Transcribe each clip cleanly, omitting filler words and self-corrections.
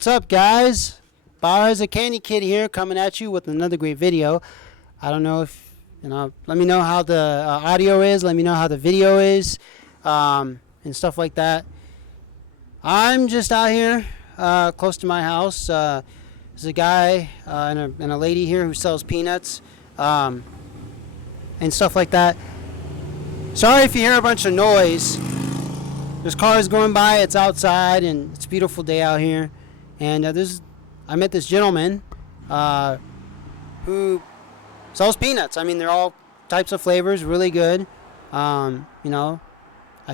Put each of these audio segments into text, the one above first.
What's up, guys? Bars a Candy Kid here, coming at you with another great video. I don't know if let me know how the audio is. Let me know how the video is, and stuff like that. I'm just out here close to my house. There's a guy and a lady here who sells peanuts and stuff like that. Sorry if you hear a bunch of noise. There's cars going by. It's outside, and it's a beautiful day out here. And I met this gentleman who sells peanuts. I mean, they're all types of flavors, really good. I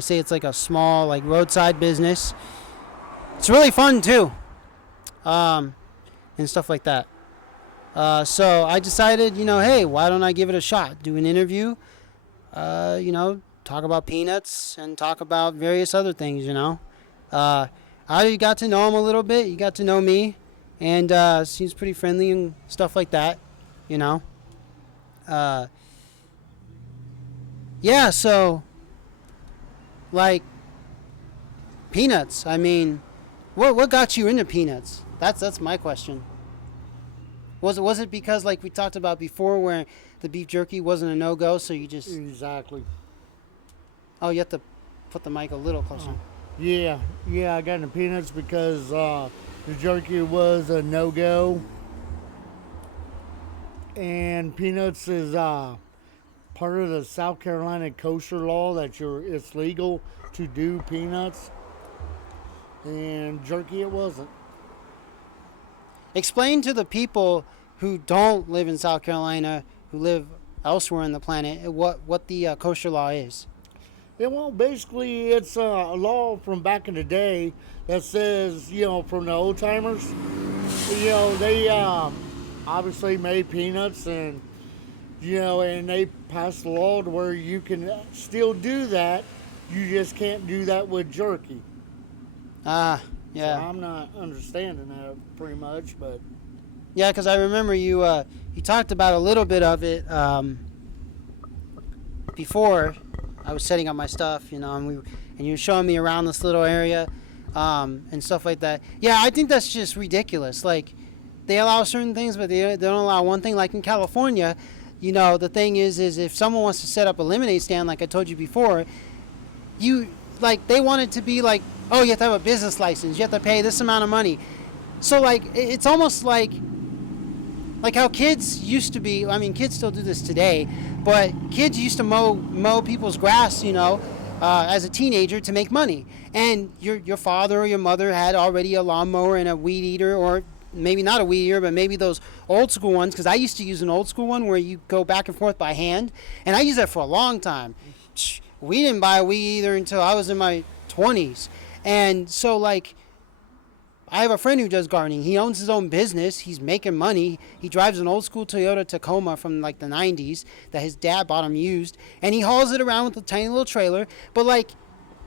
say it's like a small, like, roadside business. It's really fun too, and stuff like that. So I decided, hey, why don't I give it a shot? Do an interview, talk about peanuts and talk about various other things, I got to know him a little bit. You got to know me, and seems pretty friendly and stuff like that, Yeah, so, like, peanuts. I mean, what got you into peanuts? That's my question. Was it because, like we talked about before, where the beef jerky wasn't a no-go, so you just... Exactly. Oh, you have to put the mic a little closer. Yeah, I got into peanuts because the jerky was a no-go. And peanuts is part of the South Carolina kosher law that it's legal to do peanuts. And jerky it wasn't. Explain to the people who don't live in South Carolina, who live elsewhere on the planet, what the kosher law is. Yeah, well, basically, it's a law from back in the day that says, from the old timers, they obviously made peanuts and they passed a law to where you can still do that. You just can't do that with jerky. Yeah. So I'm not understanding that pretty much, but... Yeah, because I remember you talked about a little bit of it before I was setting up my stuff, and you were showing me around this little area and stuff like that. Yeah, I think that's just ridiculous. Like, they allow certain things, but they don't allow one thing. Like in California, the thing is if someone wants to set up a lemonade stand, like I told you before, they want it to be like, oh, you have to have a business license. You have to pay this amount of money. So, like, it's almost like how kids used to be. I mean, kids still do this today, but kids used to mow people's grass, as a teenager to make money. And your father or your mother had already a lawnmower and a weed eater, or maybe not a weed eater, but maybe those old school ones, because I used to use an old school one where you go back and forth by hand, and I used that for a long time. We didn't buy a weed eater until I was in my 20s. And so, like, I have a friend who does gardening. He owns his own business. He's making money. He drives an old school Toyota Tacoma from like the 90s that his dad bought him used. And he hauls it around with a tiny little trailer. But, like,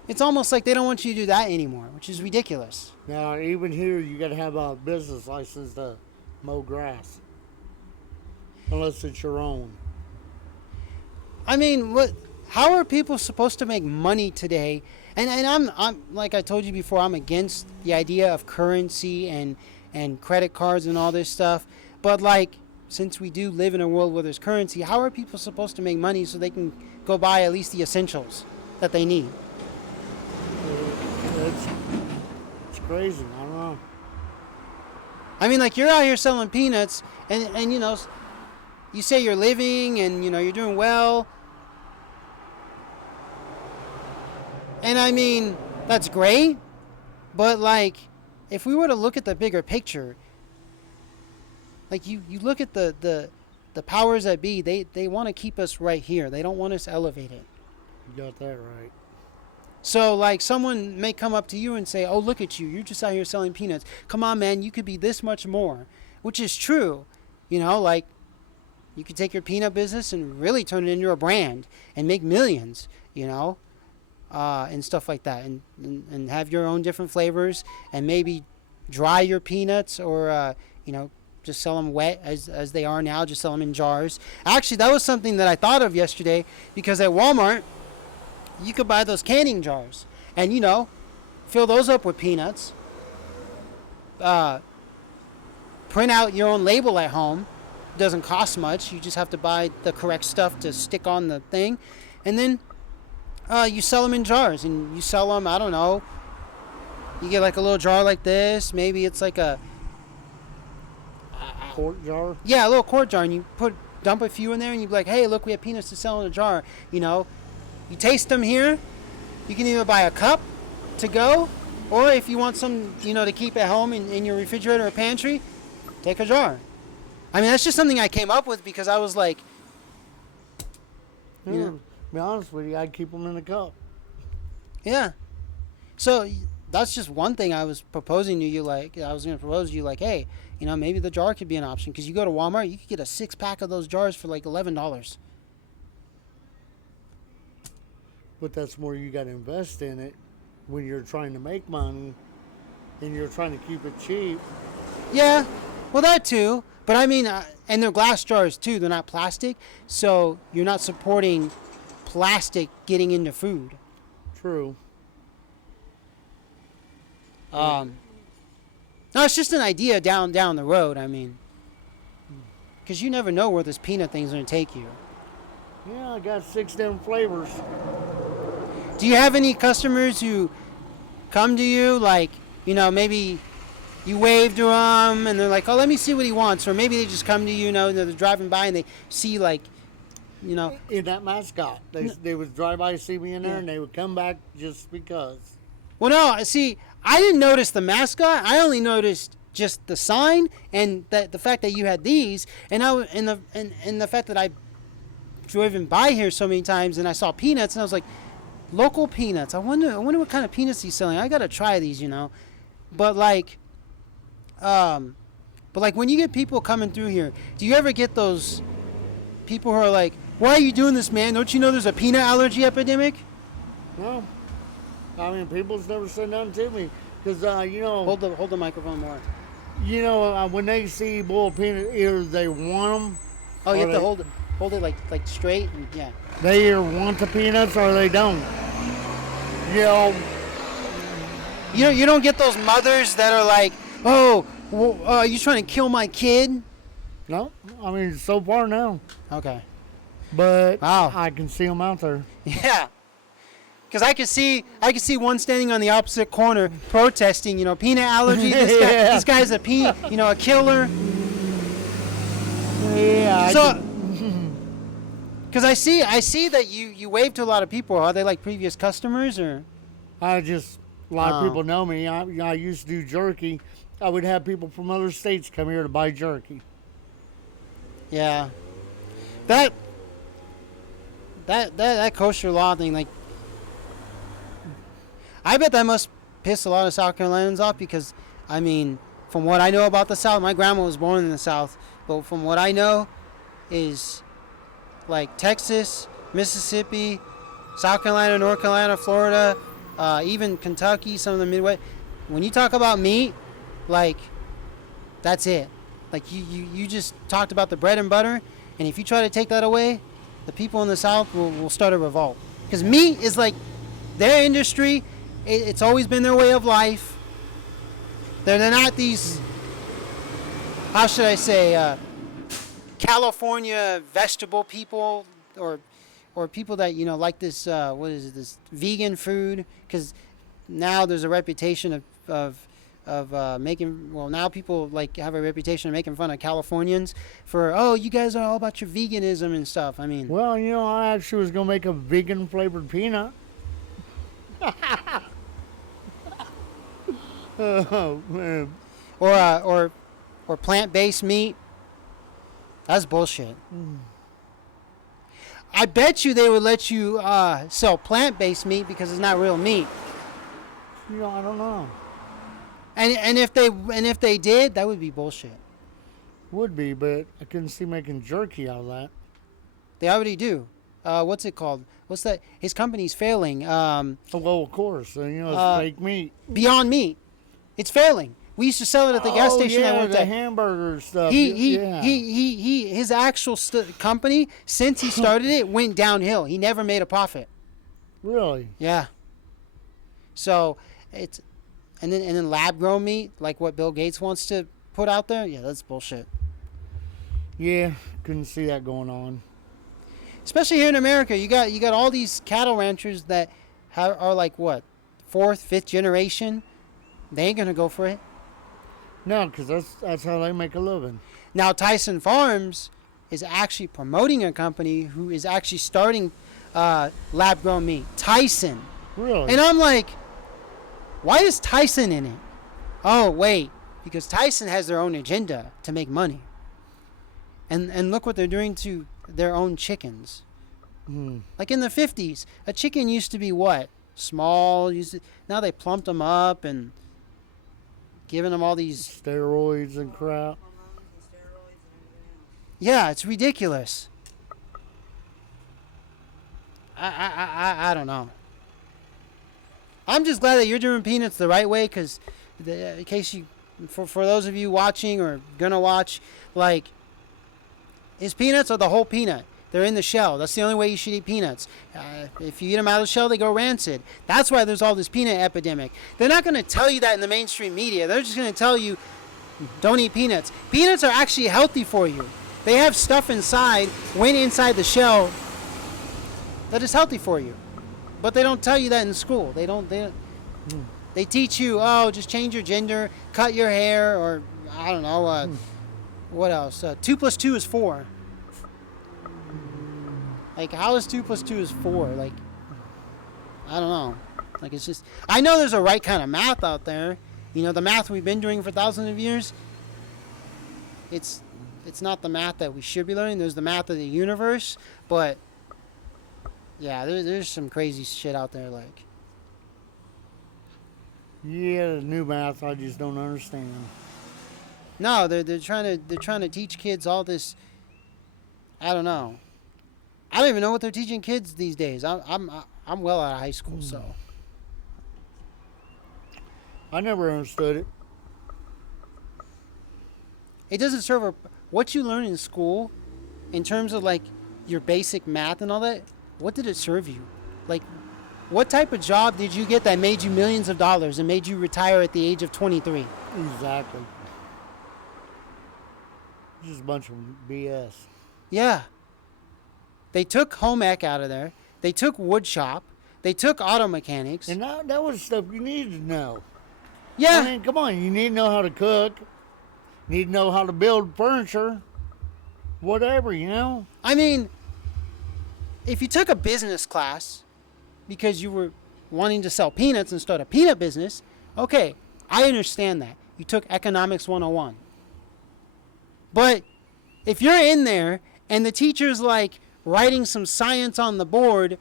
it's almost like they don't want you to do that anymore, which is ridiculous. Now, even here, you got to have a business license to mow grass. Unless it's your own. I mean, how are people supposed to make money today? And I'm like I told you before, I'm against the idea of currency and credit cards and all this stuff. But, like, since we do live in a world where there's currency, how are people supposed to make money so they can go buy at least the essentials that they need? It's crazy. I don't know. I mean, like, you're out here selling peanuts, and you say you're living and, you're doing well. And I mean, that's great, but, like, if we were to look at the bigger picture, like, you look at the powers that be, they want to keep us right here. They don't want us elevated. You got that right. So, like, someone may come up to you and say, oh, look at you. You're just out here selling peanuts. Come on, man, you could be this much more, which is true. Like, you could take your peanut business and really turn it into a brand and make millions, and stuff like that, and have your own different flavors, and maybe dry your peanuts, or just sell them wet as they are now. Just sell them in jars. Actually, that was something that I thought of yesterday, because at Walmart you could buy those canning jars and fill those up with peanuts, print out your own label at home. It doesn't cost much. You just have to buy the correct stuff to stick on the thing. And then you sell them in jars. And you sell them, I don't know. You get like a little jar like this. Maybe it's like a Quart jar. yeah, a little quart jar, and you dump a few in there, and you be like, hey, look, we have peanuts to sell in a jar. You know, you taste them here. You can either buy a cup to go, or if you want some, you know, to keep at home in your refrigerator or pantry, take a jar. I mean, that's just something I came up with because I was like, Yeah, Yeah. to be honest with you, I'd keep them in a cup. yeah. So that's just one thing I was proposing to you. Like, I was going to propose to you, like, hey, you know, maybe the jar could be an option because you go to Walmart, you could get a 6-pack of those jars for like $11. But that's more you got to invest in it when you're trying to make money and you're trying to keep it cheap. Yeah, well, that too. But I mean, and they're glass jars too. They're not plastic, so you're not supporting plastic getting into food. True. No, it's just an idea down the road. I mean, because you never know where this peanut thing's going to take you. Yeah, I got 6 different flavors. Do you have any customers who come to you, like, you know, maybe you wave to them and they're like, oh, let me see what he wants, or maybe they just come to you, you know, they're driving by and they see, like, you know, In that mascot, they would drive by, see me in there, Yeah. and they would come back just because. well, no, see, I didn't notice the mascot. I only noticed just the sign and that the fact that you had these, and the fact that I driven by here so many times and I saw peanuts and I was like, local peanuts. I wonder what kind of peanuts he's selling. I gotta try these, you know. But like when you get people coming through here, do you ever get those people who are like, why are you doing this, man? Don't you know there's a peanut allergy epidemic? No. I mean, people's never said nothing to me. Because, you know, Hold the microphone more. when they see boiled peanut, either they want them. Oh, you have to they, hold it like straight and yeah. They either want the peanuts or they don't. You know, You don't get those mothers that are like, oh, well, are you trying to kill my kid? no. I mean, so far, no. Okay. But Wow. I can see them out there. Yeah. Because I could see one standing on the opposite corner protesting, you know, peanut allergy. Yeah. This guy's a a killer. Yeah. So, because I see that you wave to a lot of people. Are they like previous customers or? A lot Oh. of people know me. I used to do jerky. I would have people from other states come here to buy jerky. Yeah. That kosher law thing, like, I bet that must piss a lot of South Carolinians off because, I mean, from what I know about the South, my grandma was born in the South, but from what I know is like Texas, Mississippi, South Carolina, North Carolina, Florida, even Kentucky, some of the Midwest. When you talk about meat, like, that's it. Like, you just talked about the bread and butter, and if you try to take that away, the people in the South will start a revolt. Because meat is like their industry. It's always been their way of life. They're not these, how should I say, California vegetable people or people that, you know, like this, this vegan food. Because now there's a reputation of making, well, now people like have a reputation of making fun of Californians for, oh, you guys are all about your veganism and stuff. I mean, Well, I actually was going to make a vegan flavored peanut. Oh, man. or plant-based meat. That's bullshit. I bet you they would let you sell plant-based meat because it's not real meat. I don't know. And if they did, that would be bullshit. Would be, but I couldn't see making jerky out of that. They already do. What's it called? What's that? His company's failing. Oh, well, of course. It's fake meat. Beyond Meat. It's failing. We used to sell it at the gas station yeah, I worked the at. hamburger stuff. He, yeah. his actual company, since he started it, went downhill. He never made a profit. Really? Yeah. So it's, and then lab grown meat, like what Bill Gates wants to put out there. Yeah, that's bullshit. Yeah, couldn't see that going on. Especially here in America, you got all these cattle ranchers that are like what, fourth, fifth generation. They ain't gonna go for it. No, because that's how they make a living. Now Tyson Farms is actually promoting a company who is actually starting lab grown meat. Tyson. Really? And I'm like, why is Tyson in it? Oh wait, because Tyson has their own agenda to make money. And look what they're doing to their own chickens. Like in the 50s, a chicken used to be what? Small. Now they plumped them up and giving them all these Steroids and crap. Yeah, it's ridiculous. I don't know. I'm just glad that you're doing peanuts the right way, because in case for those of you watching or gonna watch, like, his peanuts are the whole peanut. They're in the shell. That's the only way you should eat peanuts. If you eat them out of the shell, they go rancid. That's why there's all this peanut epidemic. They're not going to tell you that in the mainstream media. They're just going to tell you, don't eat peanuts. Peanuts are actually healthy for you. They have stuff inside, when inside the shell, that is healthy for you. But they don't tell you that in school. They teach you, oh, just change your gender, cut your hair, or I don't know, what else? 2 + 2 is 4. Like, how is 2 + 2 is 4? Like, I don't know. Like, it's just, I know there's a right kind of math out there. You know, the math we've been doing for thousands of years. It's not the math that we should be learning. There's the math of the universe, but yeah, there's some crazy shit out there. Like, Yeah, the new math I just don't understand. no, they're trying to teach kids all this. I don't know. I don't even know what they're teaching kids these days. I'm well out of high school, so I never understood it. it doesn't serve what you learn in school, in terms of like your basic math and all that. What did it serve you? Like, what type of job did you get that made you millions of dollars and made you retire at the age of 23? Exactly. Just a bunch of BS. Yeah. They took home ec out of there. They took wood shop. They took auto mechanics. And that was stuff you needed to know. Yeah. I mean, come on, you need to know how to cook. You need to know how to build furniture. Whatever, you know? I mean, if you took a business class because you were wanting to sell peanuts and start a peanut business, okay, I understand that. You took Economics 101. But if you're in there and the teacher's like writing some science on the board,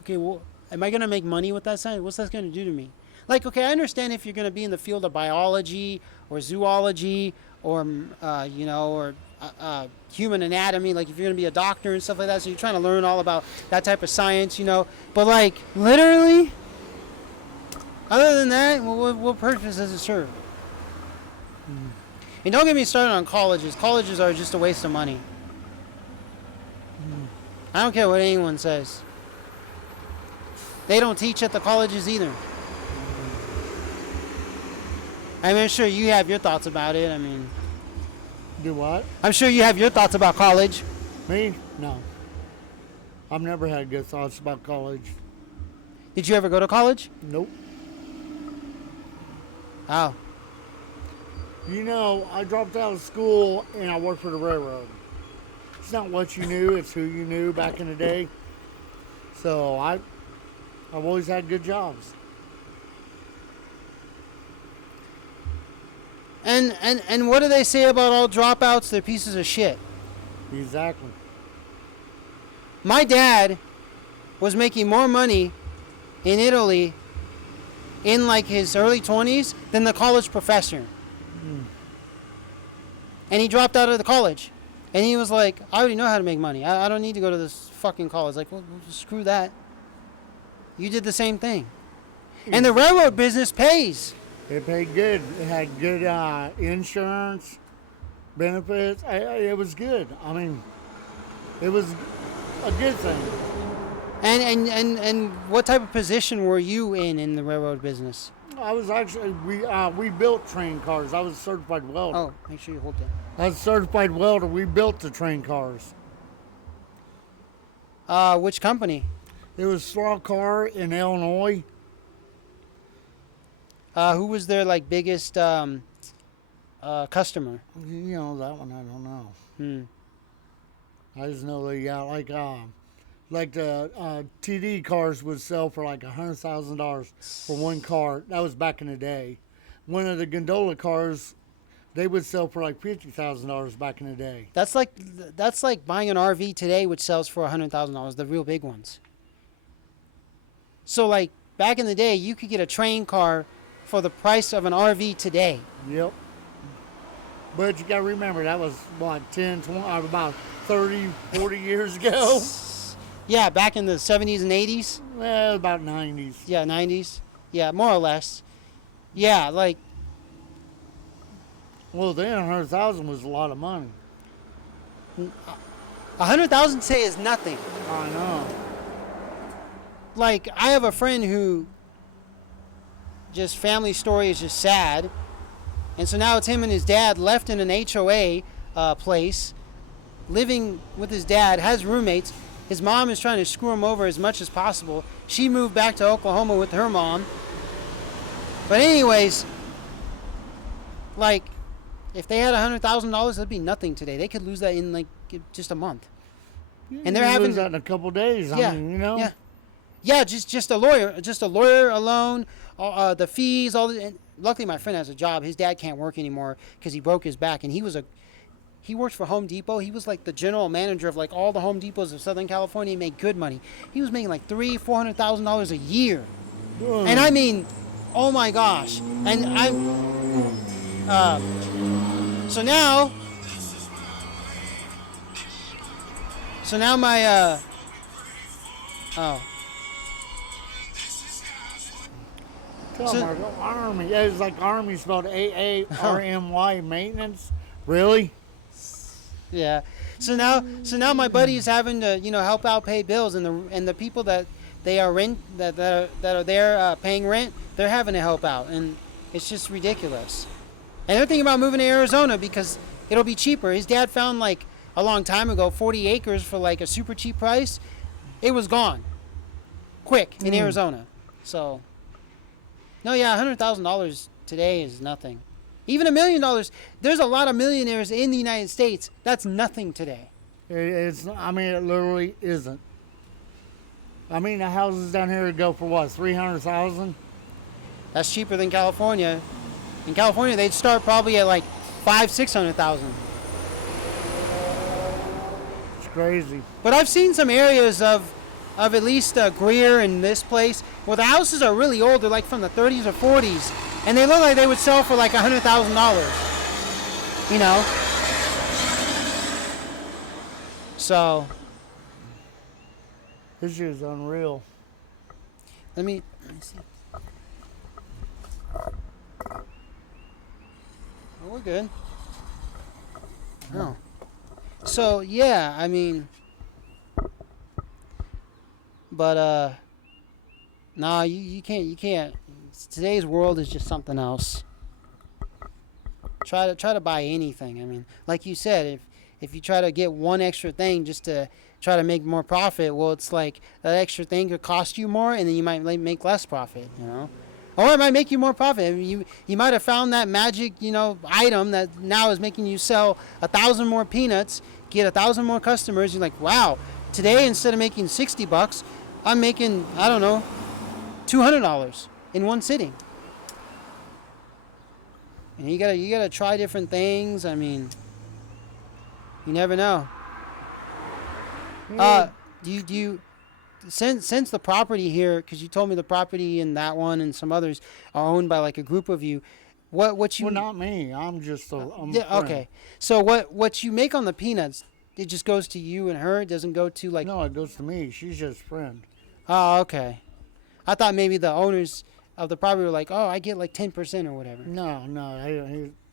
okay, well, am I going to make money with that science? What's that going to do to me? Like, okay, I understand if you're going to be in the field of biology or zoology or, or human anatomy, like if you're going to be a doctor and stuff like that, so you're trying to learn all about that type of science, But, like, literally, other than that, what purpose does it serve? And don't get me started on colleges. Colleges are just a waste of money. I don't care what anyone says. They don't teach at the colleges either. I mean, I'm sure you have your thoughts about it. I mean, Do what? I'm sure you have your thoughts about college. Me? No. I've never had good thoughts about college. Did you ever go to college? Nope. Oh. You know, I dropped out of school and I worked for the railroad. It's not what you knew, it's who you knew back in the day. So I've always had good jobs. And what do they say about all dropouts? They're pieces of shit. Exactly. My dad was making more money in Italy in like his early 20s than the college professor. And he dropped out of the college. And he was like, I already know how to make money. I don't need to go to this fucking college. Like, well, screw that. You did the same thing. And the railroad business pays. It paid good. It had good insurance, benefits. It was good. I mean, it was a good thing. And what type of position were you in the railroad business? I was actually we built train cars. I was a certified welder. Oh, make sure you hold that. I was a certified welder. We built the train cars. Which company? It was Straw Car in Illinois. Who was their like biggest customer? You know that one. I don't know. Hmm. I just know they got like the TD cars would sell for like $100,000 for one car. That was back in the day. One of the gondola cars, they would sell for like $50,000 back in the day. That's like buying an RV today, which sells for $100,000. The real big ones. So like back in the day, you could get a train car for the price of an RV today. Yep. But you got to remember, that was, what, 10, 20, about 30, 40 years ago? Yeah, back in the 70s and 80s. Well, about 90s. Yeah, 90s. Yeah, more or less. Yeah, like, Well, then 100,000 was a lot of money. 100,000 today is nothing. I know. Like, I have a friend who just family story is just sad. And so now it's him and his dad left in an HOA place, living with his dad, has roommates. His mom is trying to screw him over as much as possible. She moved back to Oklahoma with her mom. But anyways, like, if they had $100,000, that'd be nothing today. They could lose that in like just a month. And they're You having lose that in a couple of days. Yeah, I mean, you know. yeah, just a lawyer alone, the fees, all the. And luckily, my friend has a job. His dad can't work anymore because he broke his back, and he worked for Home Depot. He was like the general manager of like all the Home Depots of Southern California. He made good money. He was making like $300,000-$400,000 a year, and I mean, oh my gosh! And so now my oh. Tell So- Marco, Army. Yeah, it's like Army spelled AARMY maintenance. Really? Yeah. So now my buddy is having to help out pay bills, and the people that they are that are there paying rent, they're having to help out, and it's just ridiculous. And they're thinking about moving to Arizona because it'll be cheaper. His dad found like a long time ago 40 acres for like a super cheap price. It was gone quick in Arizona. So no, yeah, $100,000 today is nothing. Even $1 million. There's a lot of millionaires in the United States. That's nothing today. It's. I mean, it literally isn't. I mean, the houses down here go for what, 300,000? That's cheaper than California. In California, they'd start probably at like 500,000-600,000. It's crazy. But I've seen some areas of at least Greer and this place where the houses are really old. They're like from the 30s or 40s, and they look like they would sell for like $100,000. You know. So This is unreal. let me see. Oh, we're good. Oh. So yeah, I mean, but no, you can't. Today's world is just something else. Try to buy anything. I mean, like you said, if you try to get one extra thing just to try to make more profit, well, it's like that extra thing could cost you more, and then you might make less profit. You know. Or it might make you more profit. I mean, you might have found that magic, item that now is making you sell 1,000 more peanuts, get 1,000 more customers. You're like, wow, today instead of making $60, I'm making, I don't know, $200 in one sitting. And you gotta try different things. I mean, you never know. Do you since the property here, because you told me the property and that one and some others are owned by like a group of you, what you? Well, not me. I'm just a. I'm a Yeah, friend. okay. So what you make on the peanuts, it just goes to you and her. It doesn't go to like. No, it goes to me. She's just a friend. Oh, okay. I thought maybe the owners of the property were like, oh, I get like 10% or whatever. No,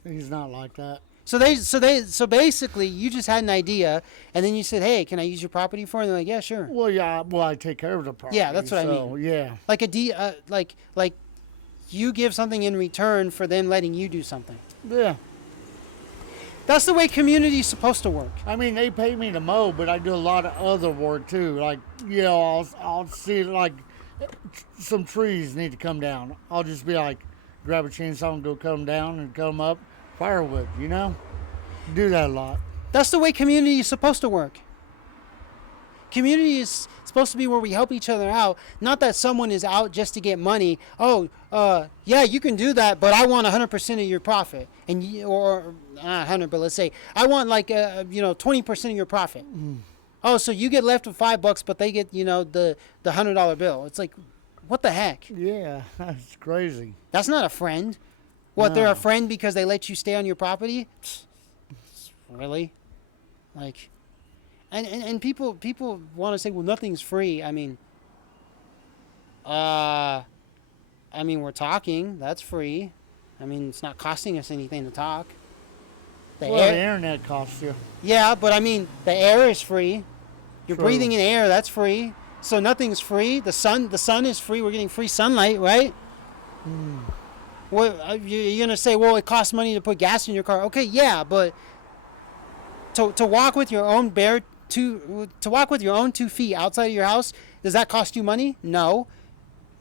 he's not like that. So basically, you just had an idea, and then you said, "Hey, can I use your property for?" it? And they're like, "Yeah, sure." Well, yeah. Well, I take care of the property. Yeah, that's what I so, mean. Yeah. Like like you give something in return for them letting you do something. Yeah. That's the way community is supposed to work. I mean, they pay me to mow, but I do a lot of other work too. Like, you know, I'll see like some trees need to come down. I'll just be like, grab a chainsaw and go cut them down and cut them up. Firewood, you know? Do that a lot. That's the way community is supposed to work. Community is supposed to be where we help each other out. Not that someone is out just to get money. Oh, yeah, you can do that, but I want 100% of your profit. And or not 100, but let's say I want like 20% of your profit. Oh, so you get left with $5, but they get the $100 bill. It's like, what the heck? Yeah, that's crazy. That's not a friend. What, they're No. a friend because they let you stay on your property? Really? Like, and people want to say, well, nothing's free. I mean, we're talking. That's free. I mean, it's not costing us anything to talk. The Well, the air, internet costs you. yeah, but I mean, the air is free. You're True. breathing in air. That's free. So nothing's free. The sun is free. We're getting free sunlight, right? What you're gonna say? Well, it costs money to put gas in your car. Okay, yeah, but to walk with your own to walk with your own 2 feet outside of your house, does that cost you money? No.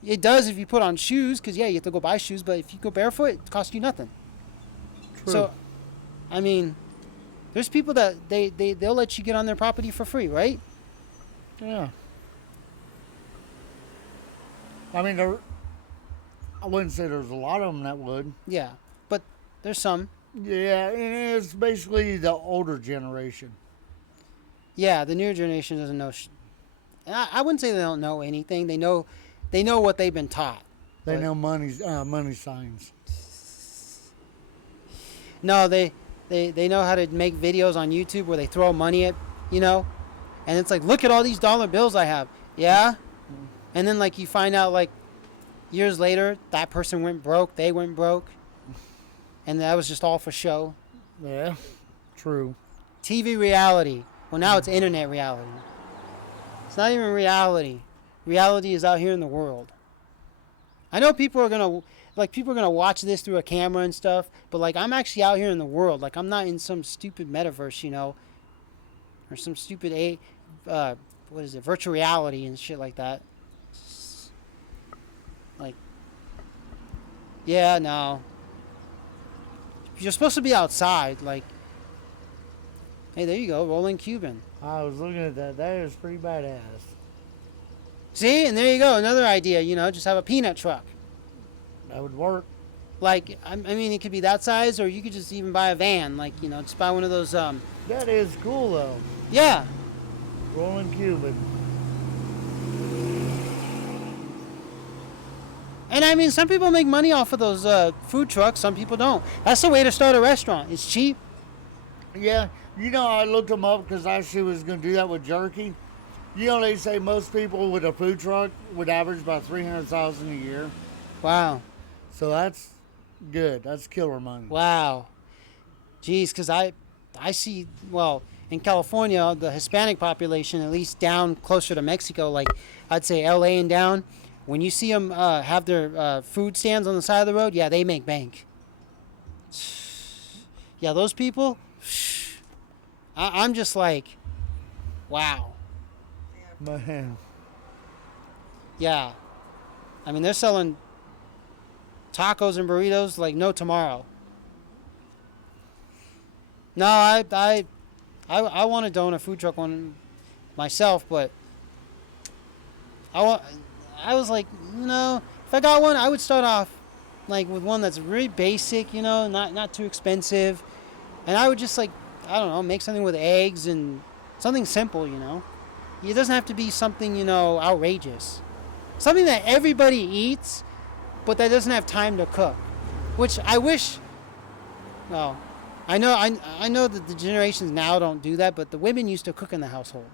It does if you put on shoes, because yeah, you have to go buy shoes. But if you go barefoot, it costs you nothing. True. So, I mean, there's people that they'll let you get on their property for free, right? Yeah. I mean, I wouldn't say there's a lot of them that would. Yeah, but there's some. Yeah, and it's basically the older generation. Yeah, the newer generation doesn't know. I wouldn't say they don't know anything. They know what they've been taught. They But- know money signs. No, they know how to make videos on YouTube where they throw money at, and it's like, look at all these dollar bills I have. Yeah, and then like you find out like years later that person went broke. They went broke, and that was just all for show. Yeah, true. TV reality. Well, now it's internet reality. It's not even reality. Reality is out here in the world. I know people are gonna watch this through a camera and stuff, but like I'm actually out here in the world. Like I'm not in some stupid metaverse, or some stupid virtual reality and shit like that. Like, yeah, no. You're supposed to be outside, like. Hey, there you go, rolling Cuban. I was looking at that. That is pretty badass. See, and there you go, another idea. Just have a peanut truck. That would work. Like, I mean, it could be that size, or you could just even buy a van. Like, just buy one of those. That is cool though. Yeah. Rolling Cuban. And I mean, some people make money off of those food trucks. Some people don't. That's the way to start a restaurant. It's cheap. Yeah, I looked them up because I actually was going to do that with jerky. They say most people with a food truck would average about $300,000 a year. Wow. So that's good. That's killer money. Wow. Geez, because I see, well, in California, the Hispanic population, at least down closer to Mexico, like I'd say LA and down, when you see them have their food stands on the side of the road, yeah, they make bank. Yeah, those people, I'm just like, wow. Man. Yeah. I mean, they're selling tacos and burritos like no tomorrow. No, I want to own a food truck one myself, but I was like, if I got one, I would start off like with one that's really basic, not too expensive, and I would just like, I don't know, make something with eggs and something simple, It doesn't have to be something, outrageous. Something that everybody eats, but that doesn't have time to cook. Which I wish, well, I know that the generations now don't do that, but the women used to cook in the household.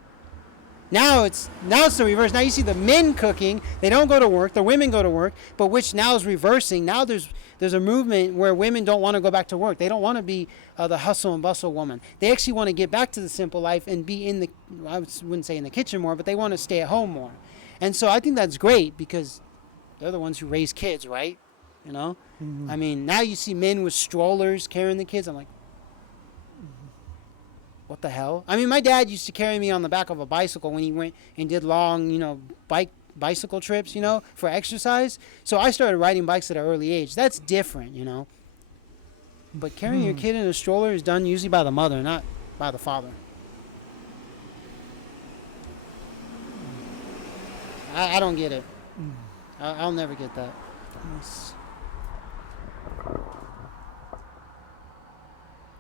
Now it's the reverse. Now you see the men cooking. They don't go to work. The women go to work, but which now is reversing. Now there's a movement where women don't want to go back to work. They don't want to be the hustle and bustle woman. They actually want to get back to the simple life and be in the, I wouldn't say in the kitchen more, but they want to stay at home more. And so I think that's great because they're the ones who raise kids, right? you know? Mhm. I mean, now you see men with strollers carrying the kids. I'm like, what the hell? I mean, my dad used to carry me on the back of a bicycle when he went and did long, bicycle trips, for exercise. So I started riding bikes at an early age. That's different. But carrying your kid in a stroller is done usually by the mother, not by the father. I don't get it. I'll never get that. Yes.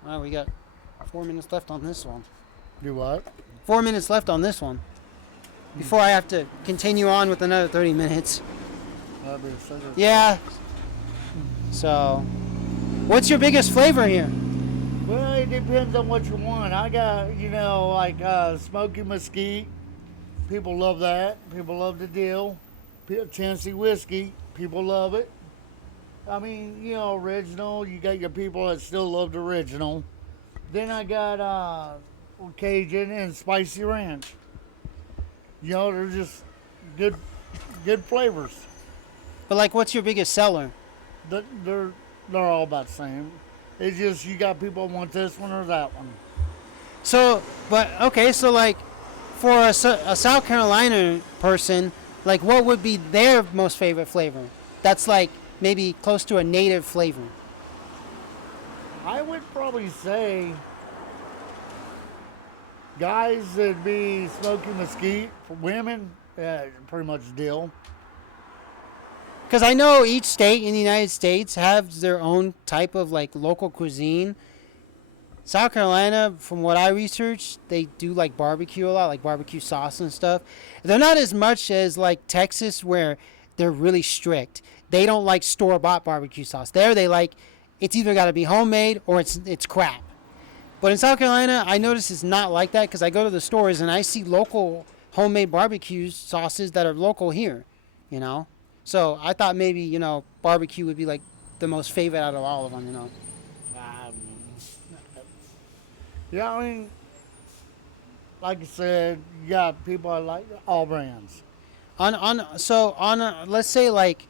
Well, we got 4 minutes left on this one. Do what? 4 minutes left on this one. Before I have to continue on with another 30 minutes. That'd be a cigarette. Yeah. So, what's your biggest flavor here? Well, it depends on what you want. I got, like smoky mesquite. People love that. People love the deal. Tennessee whiskey. People love it. I mean, original. You got your people that still love the original. Then I got Cajun and spicy ranch. They're just good flavors. But like, what's your biggest seller? They're all about the same. It's just you got people want this one or that one. So, but okay, so like, for a South Carolina person, like, what would be their most favorite flavor? That's like maybe close to a native flavor. I would probably say guys that'd be smoky mesquite. For women, pretty much deal. Because I know each state in the United States has their own type of like local cuisine. South Carolina, from what I researched, they do like barbecue a lot, like barbecue sauce and stuff. They're not as much as like Texas, where they're really strict. They don't like store-bought barbecue sauce. There, they like, it's either got to be homemade or it's crap. But in South Carolina, I notice it's not like that, because I go to the stores and I see local homemade barbecue sauces that are local here, So I thought maybe, barbecue would be like the most favorite out of all of them. Yeah, I mean, like I said, you got people that like all brands. Let's say like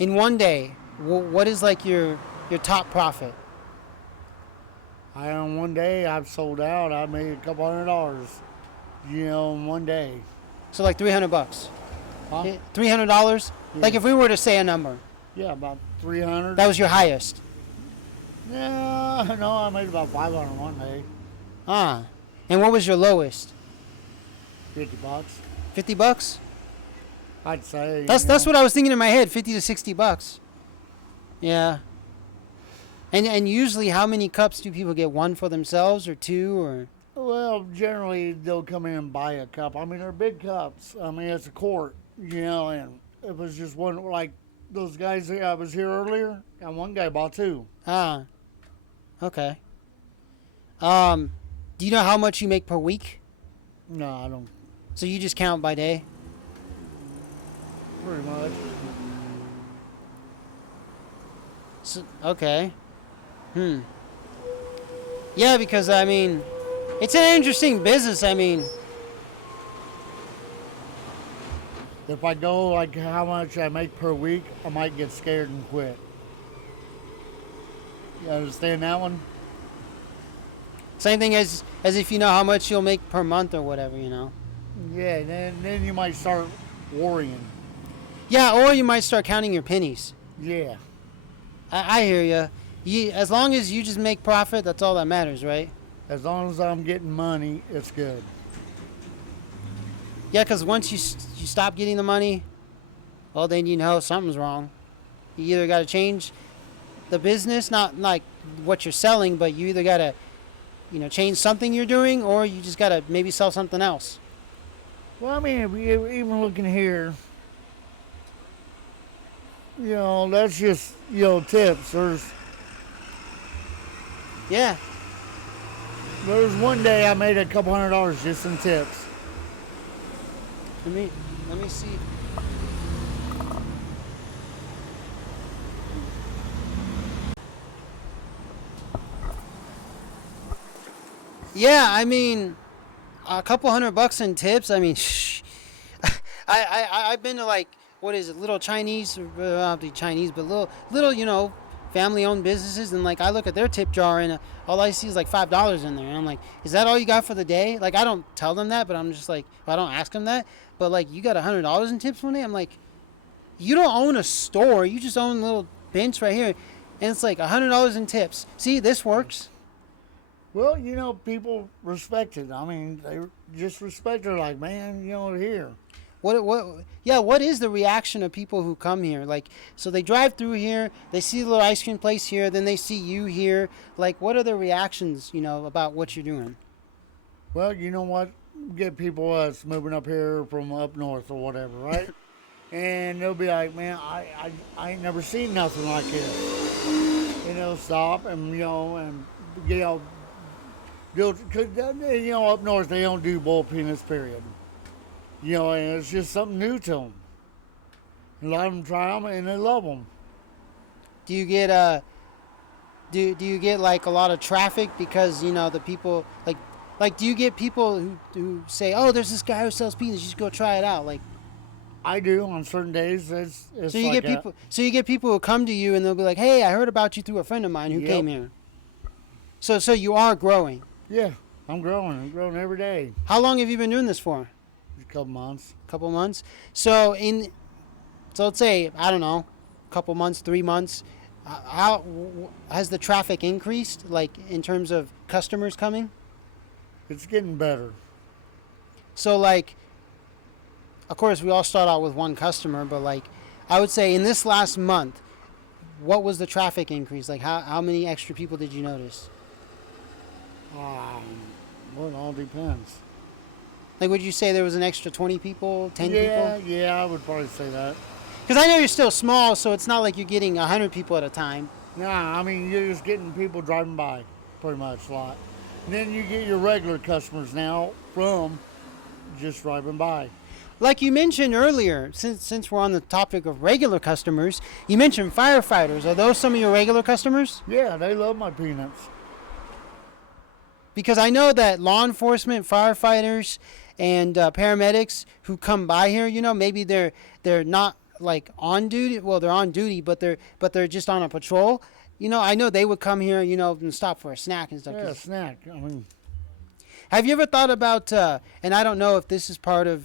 in one day, what is like your top profit? On one day, I've sold out. I made a couple $100, in one day. So like $300. Huh? $300? Yeah. Like if we were to say a number. Yeah, about 300. That was your highest. Yeah, no, I made about 500 one day. And what was your lowest? $50. $50? I'd say. That's what I was thinking in my head, $50 to $60. Yeah. And usually how many cups do people get? One for themselves or two or? Well, generally they'll come in and buy a cup. I mean, they're big cups. I mean, it's a quart, and it was just one, like those guys that I was here earlier, and one guy bought two. Okay. Do you know how much you make per week? No, I don't. So you just count by day? Pretty much. So, okay. Yeah, because I mean, it's an interesting business. I mean, If I go like how much I make per week, I might get scared and quit. You understand that one? same thing as if you know how much you'll make per month or whatever, Yeah, then you might start worrying. Yeah, or you might start counting your pennies. Yeah. I hear you. As long as you just make profit, that's all that matters, right? As long as I'm getting money, it's good. Yeah, because once you stop getting the money, well, then something's wrong. You either got to change the business, not like what you're selling, but you either got to, change something you're doing, or you just got to maybe sell something else. Well, I mean, if you even looking here, that's just, tips. Yeah. There's one day I made a couple $100 just in tips. Let me see. Yeah, I mean, a couple $100 in tips. I mean, I've been to like what is it, little Chinese, not the Chinese, but little, family-owned businesses, and like I look at their tip jar, and all I see is like $5 in there, and I'm like, is that all you got for the day? Like I don't tell them that, but I'm just like, well, I don't ask them that, but like you got $100 in tips one day. I'm like, you don't own a store, you just own a little bench right here, and it's like $100 in tips. See, this works. Well, people respect it. I mean, they just respect her like, man, here. What is the reaction of people who come here? Like, so they drive through here, they see the little ice cream place here, then they see you here. Like, what are their reactions, about what you're doing? Well, you know what? Get people that's moving up here from up north or whatever, right? And they'll be like, man, I ain't never seen nothing like this. And they'll stop and, cause, up north they don't do boiled peanuts, period. And it's just something new to them. A lot of them try them and they love them. Do you get do you get like a lot of traffic because the people like do you get people who say, oh, there's this guy who sells peanuts, you should go try it out? Like, I do on certain days. It's so you like get people. So you get people who come to you and they'll be like, hey, I heard about you through a friend of mine who Yep. came here. So you are growing. Yeah, I'm growing every day. How long have you been doing this for? A couple months. Couple months. So let's say, I don't know, couple months, 3 months. How has the traffic increased, like in terms of customers coming? It's getting better. So like, of course, we all start out with one customer, but like, I would say in this last month, what was the traffic increase? Like, how many extra people did you notice? Well, it all depends. Like, would you say there was an extra 20 people, 10 people? Yeah, I would probably say that. Because I know you're still small, so it's not like you're getting 100 people at a time. Nah, I mean, you're just getting people driving by, pretty much, a lot. And then you get your regular customers now from just driving by. Like you mentioned earlier, since we're on the topic of regular customers, you mentioned firefighters. Are those some of your regular customers? Yeah, they love my peanuts. Because I know that law enforcement, firefighters, and paramedics who come by here, maybe they're not like on duty. Well, they're on duty, but they're just on a patrol. I know they would come here, and stop for a snack and stuff. Yeah, snack. I mean, have you ever thought about? And I don't know if this is part of.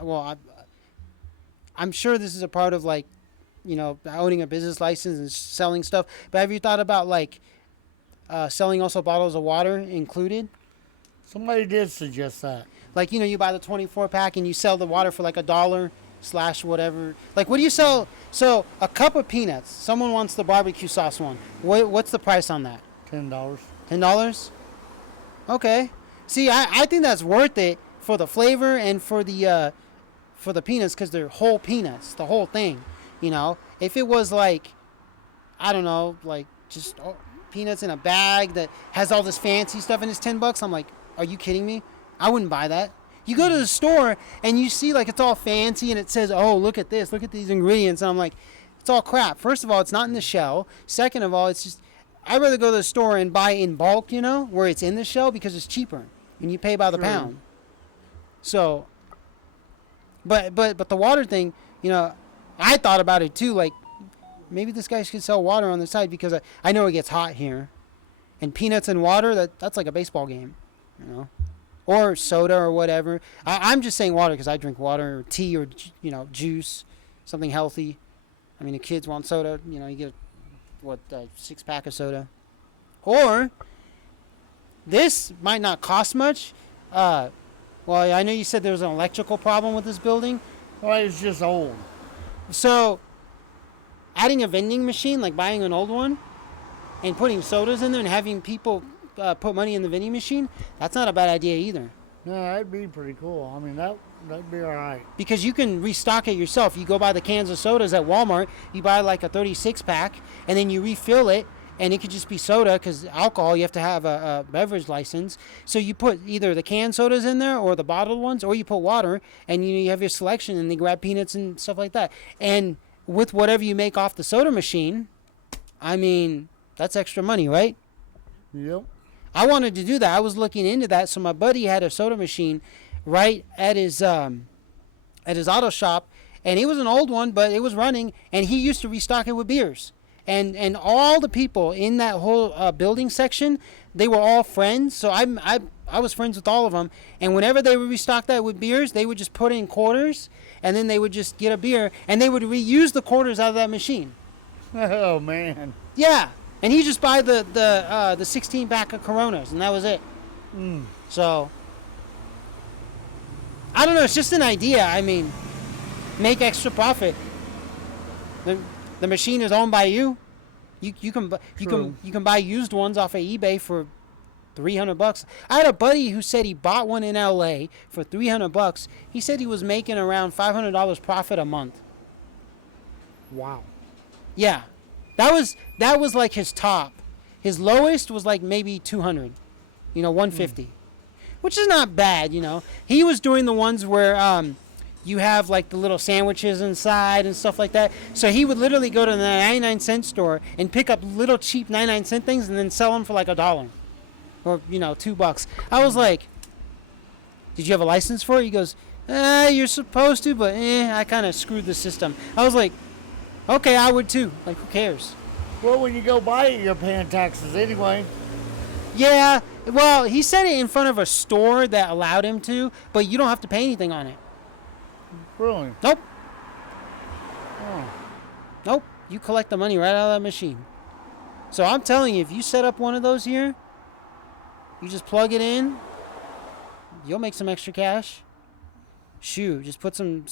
Well, I'm sure this is a part of like, owning a business license and selling stuff. But have you thought about like selling also bottles of water included? somebody did suggest that. Like, you buy the 24 pack and you sell the water for like $1 / whatever. Like, what do you sell? So a cup of peanuts. Someone wants the barbecue sauce one. What's the price on that? $10. $10? Okay. See, I think that's worth it for the flavor and for the peanuts, because they're whole peanuts, the whole thing. If it was like, I don't know, like just peanuts in a bag that has all this fancy stuff and it's $10, I'm like, are you kidding me? I wouldn't buy that. You go to the store and you see like it's all fancy and it says, oh, look at this, look at these ingredients. And I'm like, it's all crap. First of all, it's not in the shell. Second of all, it's just, I'd rather go to the store and buy in bulk, where it's in the shell, because it's cheaper and you pay by the pound. So, but the water thing, I thought about it too. Like, maybe this guy should sell water on the side, because I know it gets hot here, and peanuts and water, that's like a baseball game, or soda or whatever. I'm just saying water because I drink water or tea or juice, something healthy. I mean, the kids want soda. You get a 6-pack of soda, or this might not cost much. Well, I know you said there was an electrical problem with this building. Well, it's just old. So, adding a vending machine, like buying an old one, and putting sodas in there and having people put money in the vending machine, that's not a bad idea either. No, that'd be pretty cool. I mean, that'd be all right. Because you can restock it yourself. You go buy the cans of sodas at Walmart, you buy like a 36-pack, and then you refill it, and it could just be soda, because alcohol, you have to have a beverage license. So you put either the canned sodas in there or the bottled ones, or you put water, and you have your selection, and they grab peanuts and stuff like that. And with whatever you make off the soda machine, I mean, that's extra money, right? Yep. I wanted to do that. I was looking into that. So my buddy had a soda machine right at his auto shop, and it was an old one, but it was running, and he used to restock it with beers. And all the people in that whole building section, they were all friends. So I was friends with all of them. And whenever they would restock that with beers, they would just put in quarters, and then they would just get a beer, and they would reuse the quarters out of that machine. Oh man. Yeah, and he just buy the 16 pack of Coronas, and that was it. So I don't know. It's just an idea. I mean, make extra profit. The machine is owned by you. You can buy used ones off of eBay for $300. I had a buddy who said he bought one in LA for $300. He said he was making around $500 profit a month. Wow. Yeah, that was like his top. His lowest was like maybe 200, 150, which is not bad. He was doing the ones where you have like the little sandwiches inside and stuff like that. So he would literally go to the 99-cent store and pick up little cheap 99-cent things and then sell them for like $1 or $2. I was like, "Did you have a license for it?" He goes, "You're supposed to, but I kind of screwed the system." I was like, "Okay, I would too. Like, who cares?" Well, when you go buy it, you're paying taxes anyway. Yeah, well, he said it in front of a store that allowed him to, but you don't have to pay anything on it. Really? Nope. Oh. Nope. You collect the money right out of that machine. So I'm telling you, if you set up one of those here, you just plug it in, you'll make some extra cash. Shoot, just put some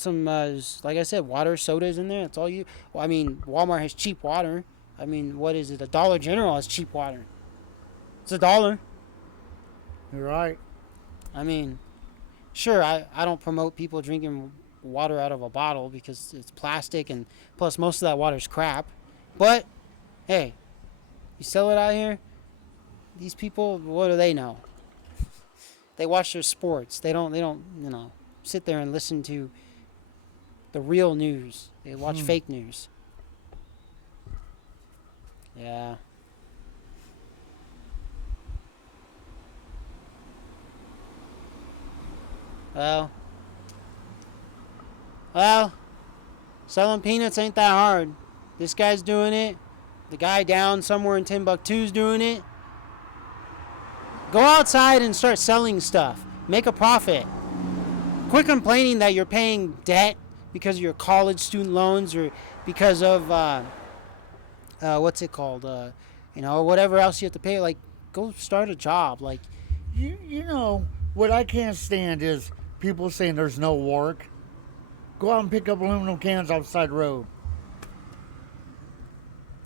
like I said, water, sodas in there. That's all you. Well, I mean, Walmart has cheap water. I mean, what is it? A Dollar General has cheap water. It's $1. You're right. I mean, sure, I don't promote people drinking water out of a bottle because it's plastic, and plus most of that water's crap. But hey, you sell it out here, these people, what do they know? They watch their sports. They don't sit there and listen to the real news. They watch fake news. Yeah. Well, selling peanuts ain't that hard. This guy's doing it. The guy down somewhere in Timbuktu's doing it. Go outside and start selling stuff. Make a profit. Quit complaining that you're paying debt because of your college student loans or because of, what's it called? Whatever else you have to pay. Like, go start a job. Like, You know, what I can't stand is people saying there's no work. Go out and pick up aluminum cans outside the road.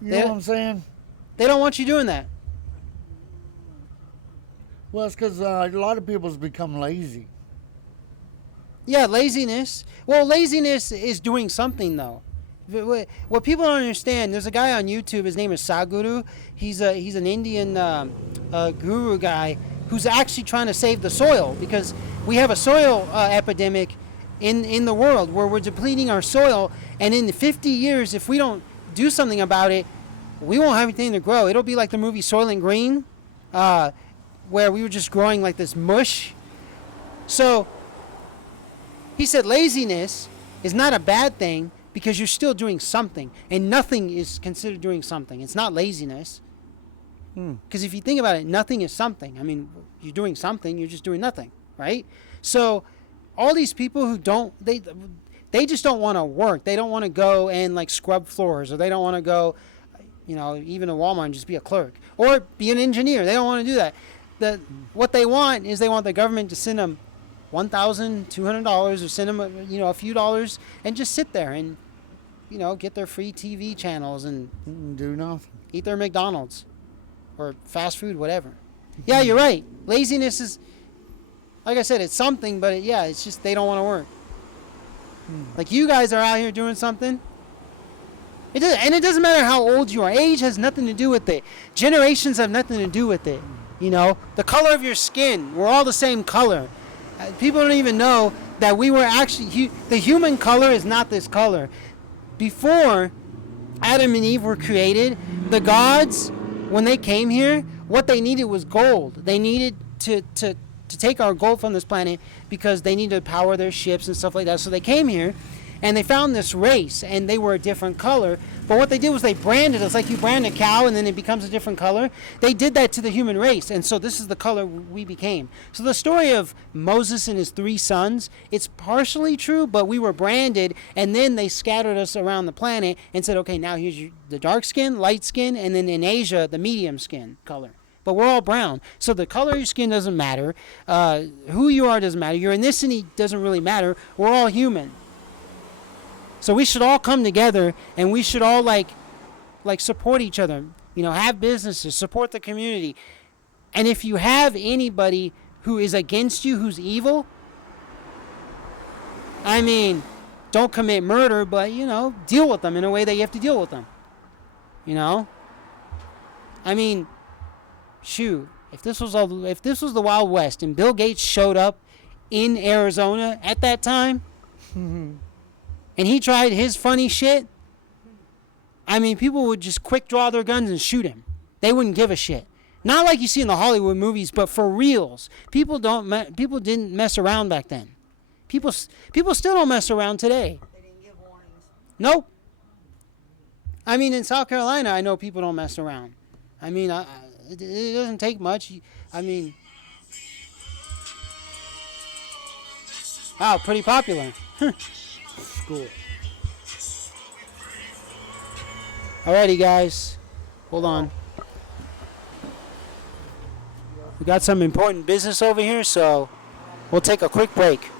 You know what I'm saying? They don't want you doing that. Well, it's because a lot of people's become lazy. Yeah, laziness. Well, laziness is doing something, though. What people don't understand, there's a guy on YouTube, his name is Sadhguru. He's an Indian guru guy who's actually trying to save the soil because we have a soil epidemic in the world where we're depleting our soil, and in 50 years, if we don't do something about it, we won't have anything to grow. It'll be like the movie Soylent Green, where we were just growing like this mush. So he said laziness is not a bad thing because you're still doing something, and nothing is considered doing something. It's not laziness. Because if you think about it, nothing is something. I mean, you're doing something, you're just doing nothing, right? So all these people who they just don't want to work. They don't want to go and like scrub floors, or they don't want to go, even to Walmart and just be a clerk or be an engineer. They don't want to do that. What they want is they want the government to send them $1,200 or send them a few dollars and just sit there and get their free TV channels and Do nothing. eat their McDonald's or fast food, whatever. Yeah, you're right. Laziness is, like I said, it's something, but it's just they don't want to work. Like you guys are out here doing something. It doesn't matter how old you are. Age has nothing to do with it. Generations have nothing to do with it. The color of your skin, we're all the same color. People don't even know that we were actually, the human color is not this color. Before Adam and Eve were created, the gods, when they came here, what they needed was gold. They needed to take our gold from this planet because they needed to power their ships and stuff like that. So they came here, and they found this race, and they were a different color. But what they did was they branded us like you brand a cow, and then it becomes a different color. They did that to the human race, and so this is the color we became. So the story of Moses and his 3 sons, it's partially true, but we were branded, and then they scattered us around the planet and said, okay, now here's the dark skin, light skin, and then in Asia, the medium skin color. But we're all brown. So the color of your skin doesn't matter. Who you are doesn't matter. Your ethnicity doesn't really matter. We're all human. So we should all come together, and we should all like support each other. You know, have businesses, support the community. And if you have anybody who is against you, who's evil, I mean, don't commit murder, but, you know, deal with them in a way that you have to deal with them. You know? I mean, shoot, if this was the Wild West and Bill Gates showed up in Arizona at that time and he tried his funny shit, I mean, people would just quick draw their guns and shoot him. They wouldn't give a shit. Not like you see in the Hollywood movies, but for reals. People didn't mess around back then. People still don't mess around today. They didn't give warnings. Nope. I mean, in South Carolina, I know people don't mess around. I mean, it doesn't take much. I mean, wow, pretty popular. Cool. Alrighty, guys. Hold on. We got some important business over here, so we'll take a quick break.